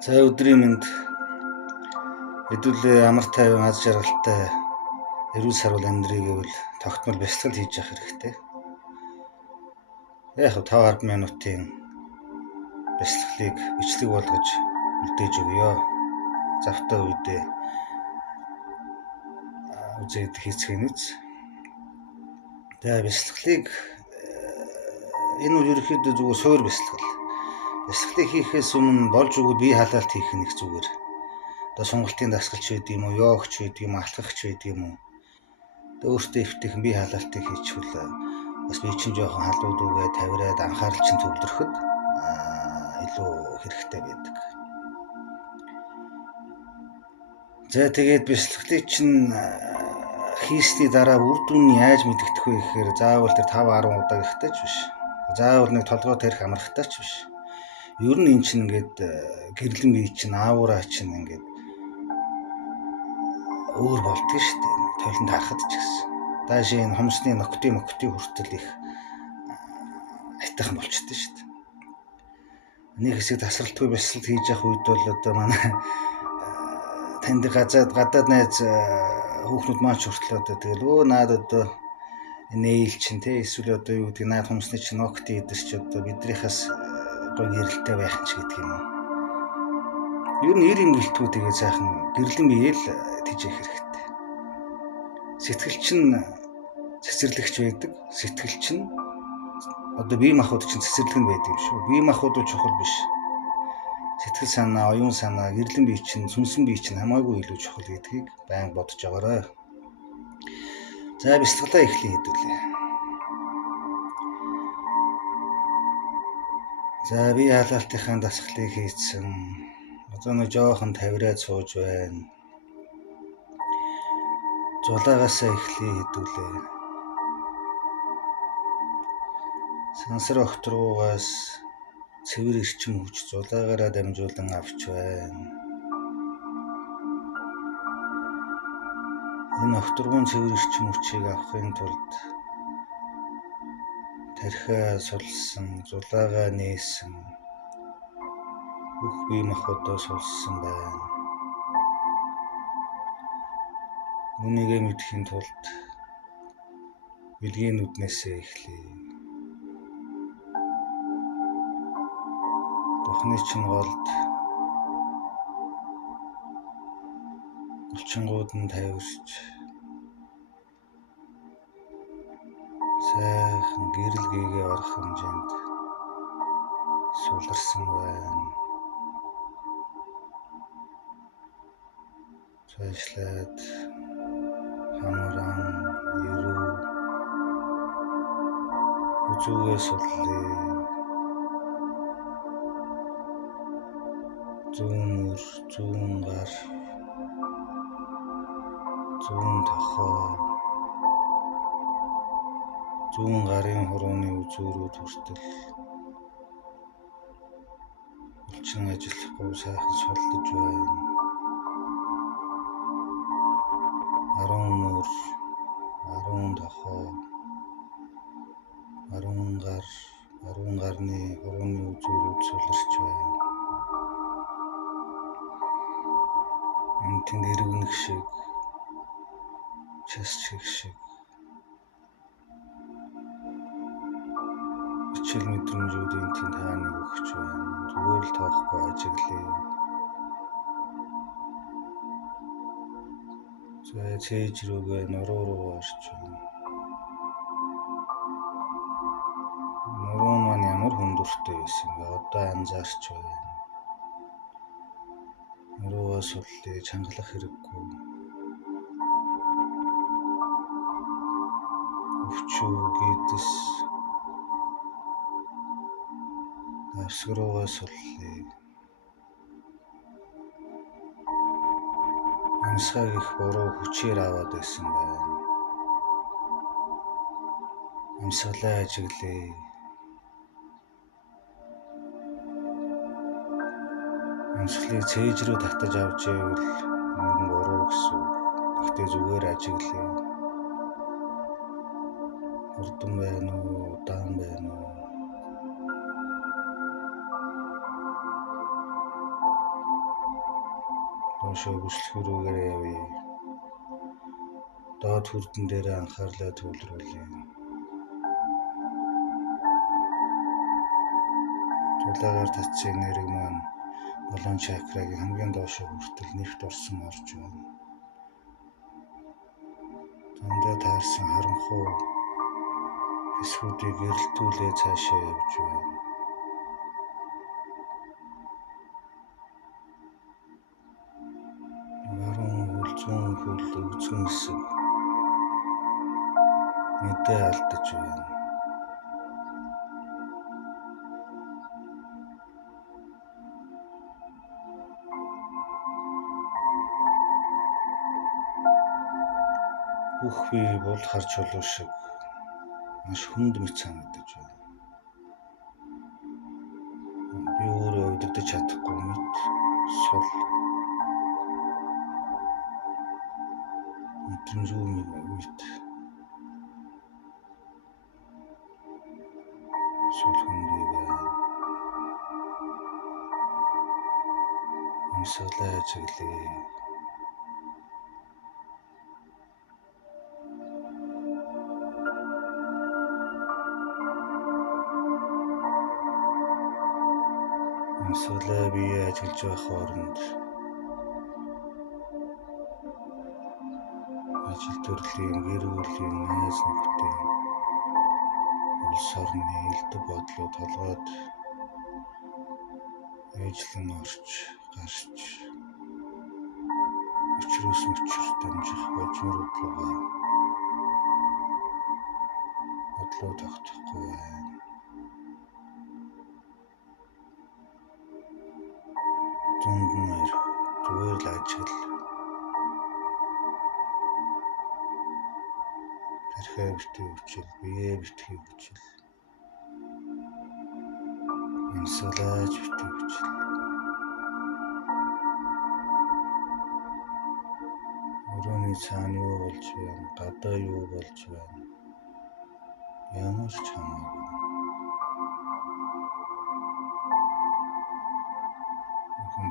За өдрийн мэнд хэдүүлээ амар тайван аз жаргалтай эрүүл сарвал амьдрий гэвэл тогтмол бясалгал хийж явах хэрэгтэй. Яг 5-10 минутын бясалгалыг бичлэг болгож үлдээж өгье. Завтай үедээ үзээд хийцгэнэц. Тэгээ бясалгалыг энэ үл ерөөхдөө зүгээр суур бясалгал. Бясалгалыг хийхээс өмнө болж өгөө бие халаалт хийх нэг зүгээр. Одоо сонголтын дасгалч байдаг юм уу, йогч байдаг юм, алхагч байдаг юм уу. Тэгээ өөртөө эвтэйхэн бие халаалтыг хийчихвэл бас бие чинь жоохон халуудуугээ тавираад анхаарал чинь төвлөрөхөд илүү хэрэгтэй байдаг. За тэгээд бясалгалыг чинь хийсний дараа үр дүн нь яаж мэдэгдэх вэ гэхээр заавал тэр 5-10 удаа гэхтэй ч биш. Заавал нэг толгой тарих амрахтай ч биш. Ер нь эн чинь ингээд гэрлэн бие чинь аавраа чинь ингээд өөр болдгоо шүү дээ. Тойлонд харахад ч гэсэн. Дааш энэ хомсны ногтын хүртэл их айтайхан болчихдээ шүү дээ. Нэг хэсэг тасралтгүй бясалгал хийж явах үед бол одоо манай танд гадаад найз хүүхнүүд маань ч хүртэл одоо тэгэл наад одоо нэйл чинь те эсвэл одоо юу гэдэг наад хомсны чинь ногтын идэрч одоо бидрийнхээс гой гэрэлтэй байх ч гэдэг юм уу. Ер нь 90 гэлтгүү тэгээ сайхан гэрлэн биеэл тижээх хэрэгтэй. Сэтгэл чинь цэцэрлэгч байдаг. Сэтгэл чинь одоо бие махбод чинь цэцэрлэг нь байдаг юм шүү. Бие махбод чухал биш. Сэтгэл санаа, оюун санаа, гэрлэн бие чинь, сүнсэн бие чинь хамаагүй илүү чухал гэдгийг байнга бодож байгаарай. За бясалгалаа эхлэе хэдүүлээ. За бие халаалтынхаа дасгалыг хийцэн. Одоо нэг жоохон тавираад сууж байна. Зулаагаасаа эхлэе хэдүүлээ. Сансар огтруугаас цэвэр эрчим хүч зулаагаараа дамжуулан авч байна. Энэ огтруугийн цэвэр эрчим хүчийг авахын тулд тархиа сулсан, зулаагаа нээсэн, бүх бие махбодоо сулсан байна. Үүнийгээ мэдхийн тулд бэлгийн нүднээсээ эхлэе. Духны чинь голд булчингууд нь тавирч сайхан гэрэл гээгээ орох хэмжээнд суларсан байна. Цаашлаад хамран, эрүү, үзүүгээ суллээ. Зүүн өр, зүүн гар, зүүн тохоо, зүүн гарын хурууны үзүүрүүд хүртэл булчин ажиллахгүй сайхан суллаж байна. 10 өр, 10 тохоо, 10 гар, 10 гарны хурууны үзүүрүүд суларч байна. Энтэн эргэнэх шиг, часчих шиг хичээл мэдрэмжүүдийн тэнд хааныг өгч байна. Зүгээр л тоохгүй ажиглая. За цээж рүүгээ нуруу руу орч байна. Нуруу маань ямар хүндүртэй байсан бэ? Одоо анзаарч байна. Нуруугаа суллээ, чангалах хэрэггүй. Өвчүү, гидс авсгаруугаа суллээ. Амсгааг их буруу хүчээр аваад байсан байна. Амсгалаа ажиглая. Амсгалыг цээж рүү татаж авч ивэл нэг буруу гэсэн үг. Гэхдээ зүгээр ажиглая. Хурдан байна уу, удаан байна уу? Доошоо бүслэх рүүгээр явъя. Доод хүрдэн дээр анхаарлаа төвлөрүүлье. Тулаагаар татсан нэрэг маань 7 чакрагийн хамгийн доошоо хүртэл нэгт орсон орж байна. Дандаа таарсан харанхуй хэсгүүдийг гэрэлтүүлээ цаашаа явж байна. Зүүн хөл өвзгөн хэсэг мэдээ алдаж байна. Бүх бие бол харж болов шиг маш хүнд мэт санагдаж байна. Би өөрөө удирдах чадахгүй мэт сул мэдрэмжгүй мэт сул хүндий байна. Амсгалаа ажиглая. Амсгалаа бие ажиглаж байх хооронд ажил төрлийн, гэр бүлийн, найз нөхдийн, улс орны элдв бодлоо толгойд ээжлэн орч гарч өчрөөс өчр дамжих божмор бодлоо тогтохгүй байна. Дунд нь зүгээр л ажил. Тархиа битгий хүчил, бие битгий хүчил. Амсгалаач битгий хүчил. Өрөөний цаана юу болж байна? Гадаа юу болж байна? Ямар ч хамаагүй.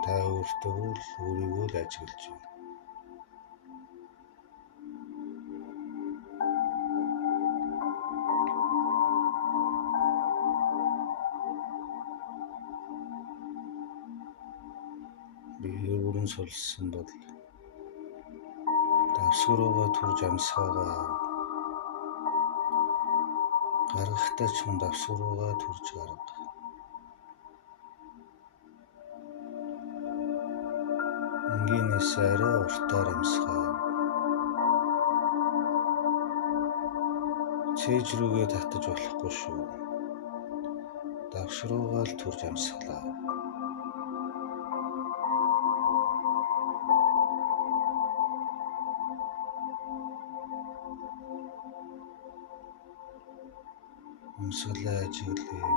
Та өөртөө л өөрийгөө л ажиглаж байна. Бие бүрэн сулсан бол давсгуруугаа түрж амсгаагаа гаргахтаа ч юм давсгуруугаа түрж гарга. Энгийнээс арай уртаар амсгаа. Цээж рүүгээ татаж болохгүй шүү. Давсгуруугаа л түрж амсгалаа. Амсгалаа ажиглая.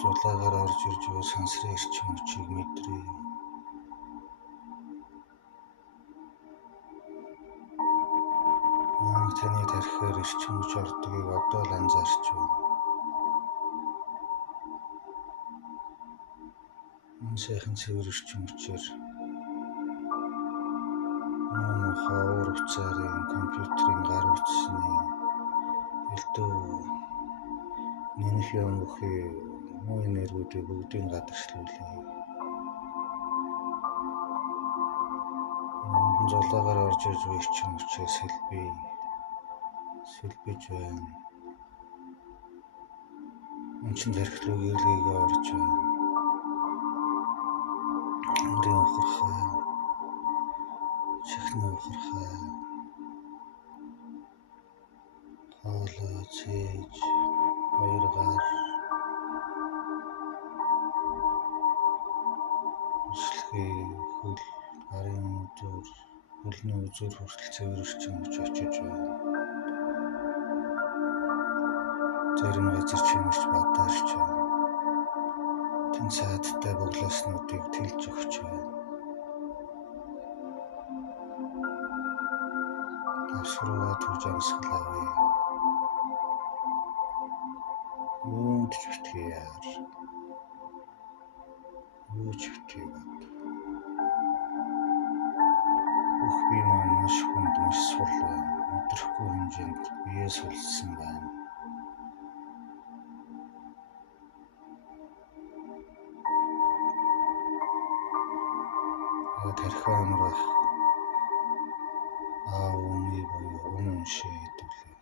Зулаагаар орж ирж буй сансрын эрчим хүчийг мэдрээ. Таны тархиар эрчим хүч ордгийг одоо л анзаарч байна. Энэ сайхан цэвэр эрчим хүчээр хавар уцаарын компьютерийн гар утасны элдв нэмэх юм бүхий муу энергиудыг бүгдийг гадагшлуулъя. Зулаагаар орж ирж буй эрчим хүчээр сэлбэж байна. Өнчин тархилуу гэрлэгээ орж байна. Өөрийн ухархай, чихний ухархай, хоолой, цээж, хоёр гар, өслөхий, хөл, гарын үзүүр, хөлний үзүүр хүртэл цэвэр эрчим хүч очиж байна. Зарим газар чимэрч бадарч байна. Тэн цаадтай боглооснуудыг тэлж өгч байна. Давсгуруугаа түрж амсгалаа. Юунд ч битгий яар. юу ч хичээгээд бүх бие маань маш хүнд, маш сул байна. Өдөрхгүй хэмжээнд бие сулсан байна. Тархи амрах умыг буюу уншээ хэдүүлээ.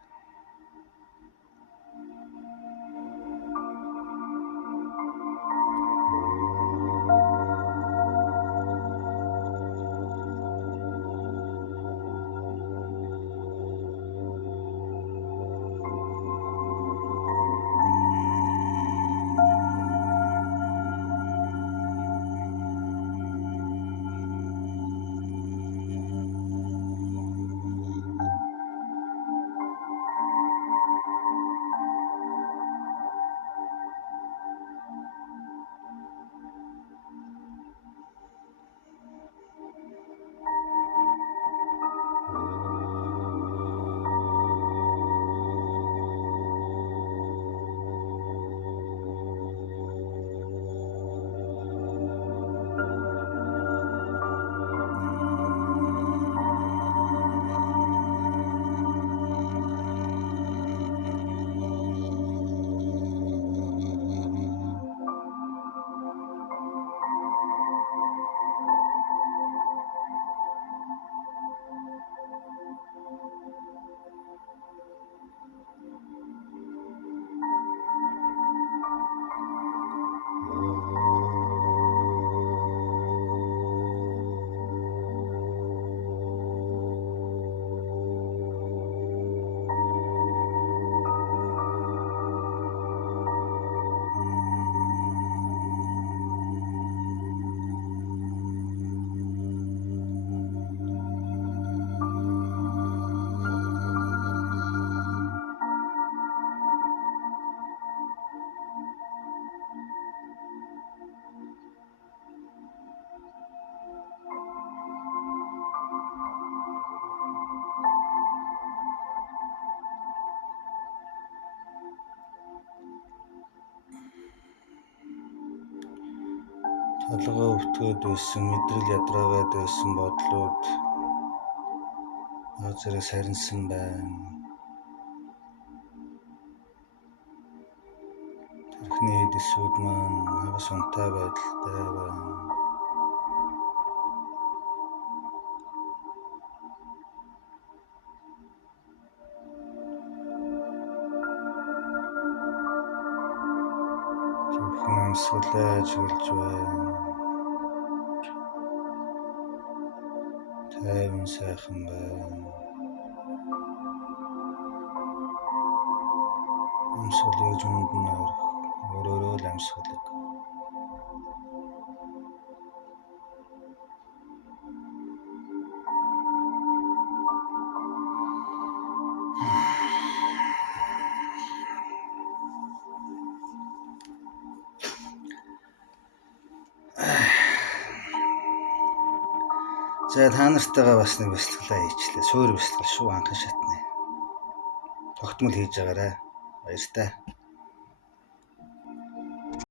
Толгой өвтгөөд байсан, мэдрэл ядраагаад байсан бодлууд зэрэг сарнсан байна. Тархины хэдэлсүүд маань хагас унтай байдалтай байна. Зөвхөн амьсгалаа ажиглаж байна. Тайван сайхан байна. Амьсгалыг зүүнд нь орох, өөрөөрөө л амьсгалаг. За та нартайгаа бас нэг бэлтгэлээ хийчлээ. Суур бэлтгэл шүү, анхан шатны. Тогтмол хийж байгаарай. Баяртай.